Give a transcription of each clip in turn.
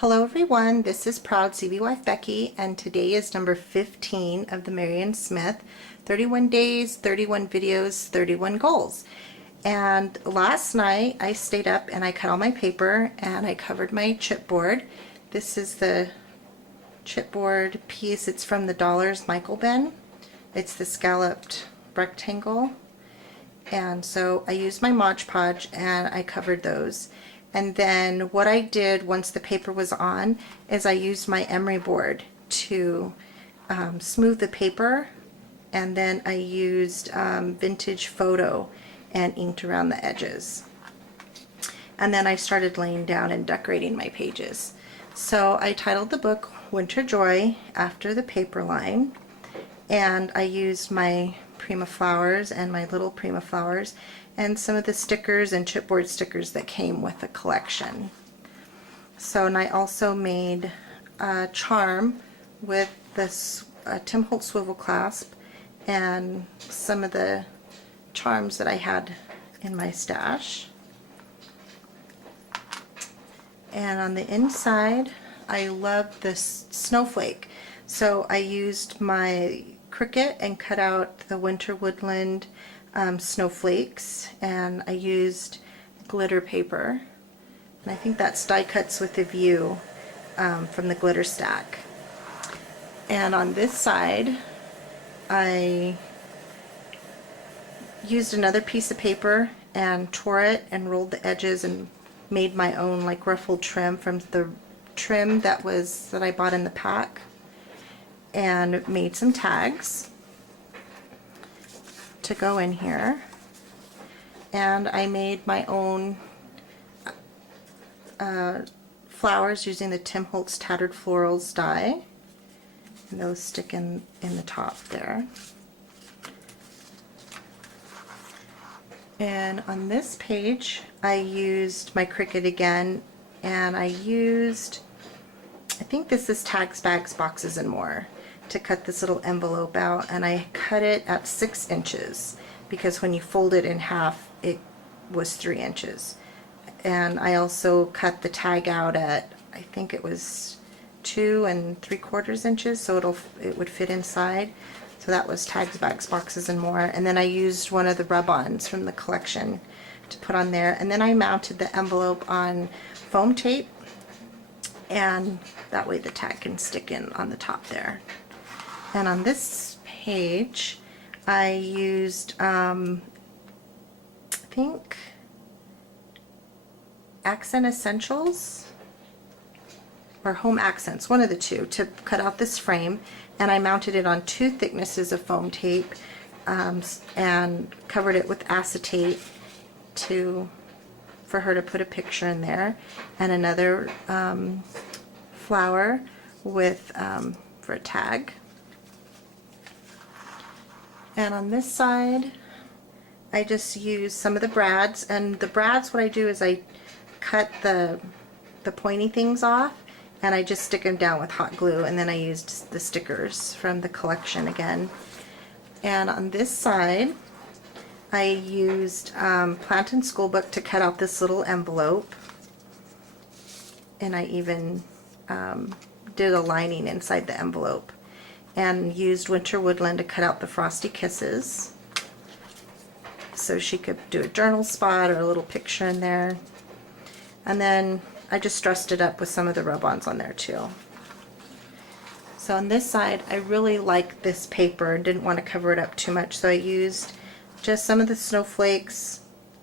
Hello everyone, this is Proud CB Wife Becky, and today is number 15 of the Marion Smith 31 Days, 31 Videos, 31 Goals. And last night I stayed up and I cut all my paper and I covered my chipboard. This is the chipboard piece. It's from the Dollars Michael bin. It's the scalloped rectangle. And so I used my Mod Podge and I covered those. And then what I did once the paper was on is I used my emery board to smooth the paper, and then I used vintage photo and inked around the edges. And then I started laying down and decorating my pages. So I titled the book Winter Joy after the paper line, and I used my Prima flowers and my little Prima flowers and some of the stickers and chipboard stickers that came with the collection. So, and I also made a charm with this Tim Holtz swivel clasp and some of the charms that I had in my stash. And on the inside, I love this snowflake. So I used my Cricut and cut out the winter woodland snowflakes, and I used glitter paper, and I think that's die cuts with a view from the glitter stack. And on this side I used another piece of paper and tore it and rolled the edges and made my own like ruffled trim from the trim that I bought in the pack, and made some tags to go in here. And I made my own flowers using the Tim Holtz Tattered Florals die, and those stick in the top there. And on this page I used my Cricut again, and I used, I think this is Tags, Bags, Boxes, and More, to cut this little envelope out, and I cut it at 6 inches because when you fold it in half it was 3 inches. And I also cut the tag out at, I think it was 2 3/4 inches, so it would fit inside. So that was Tags, Bags, Boxes, and More. And then I used one of the rub-ons from the collection to put on there, and then I mounted the envelope on foam tape, and that way the tag can stick in on the top there. And on this page I used I think Accent Essentials or Home Accents, one of the two, to cut out this frame, and I mounted it on 2 thicknesses of foam tape and covered it with acetate for her to put a picture in there, and another flower with for a tag. And on this side I just use some of the brads, and the brads, what I do is I cut the pointy things off and I just stick them down with hot glue, and then I used the stickers from the collection again. And on this side I used Plantin Schoolbook to cut out this little envelope, and I even did a lining inside the envelope, and used Winter Woodland to cut out the Frosty Kisses so she could do a journal spot or a little picture in there. And then I just dressed it up with some of the rub-ons on there too. So on this side I really like this paper and didn't want to cover it up too much, so I used just some of the snowflakes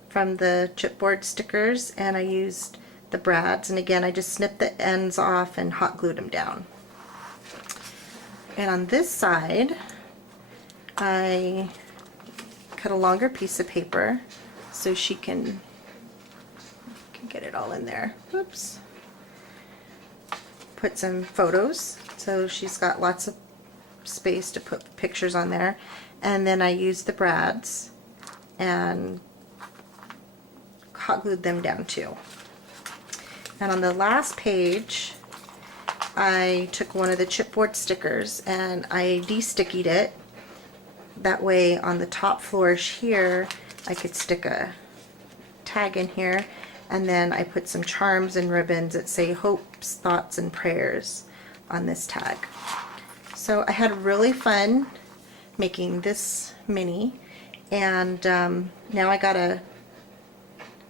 from the chipboard stickers, and I used the brads, and again I just snipped the ends off and hot glued them down. And on this side I cut a longer piece of paper so she can get it all in there. Oops. Put some photos so she's got lots of space to put pictures on there. And then I used the brads and hot glued them down too. And on the last page I took one of the chipboard stickers and I de-stickied it. That way on the top flourish here I could stick a tag in here, And then I put some charms and ribbons that say hopes, thoughts, and prayers on this tag. So I had really fun making this mini, and now I gotta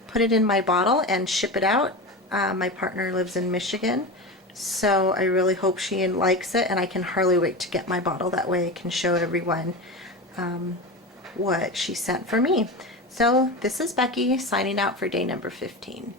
put it in my bottle and ship it out. My partner lives in Michigan, so I really hope she likes it, and I can hardly wait to get my bottle. That way I can show everyone what she sent for me. So this is Becky signing out for day number 15.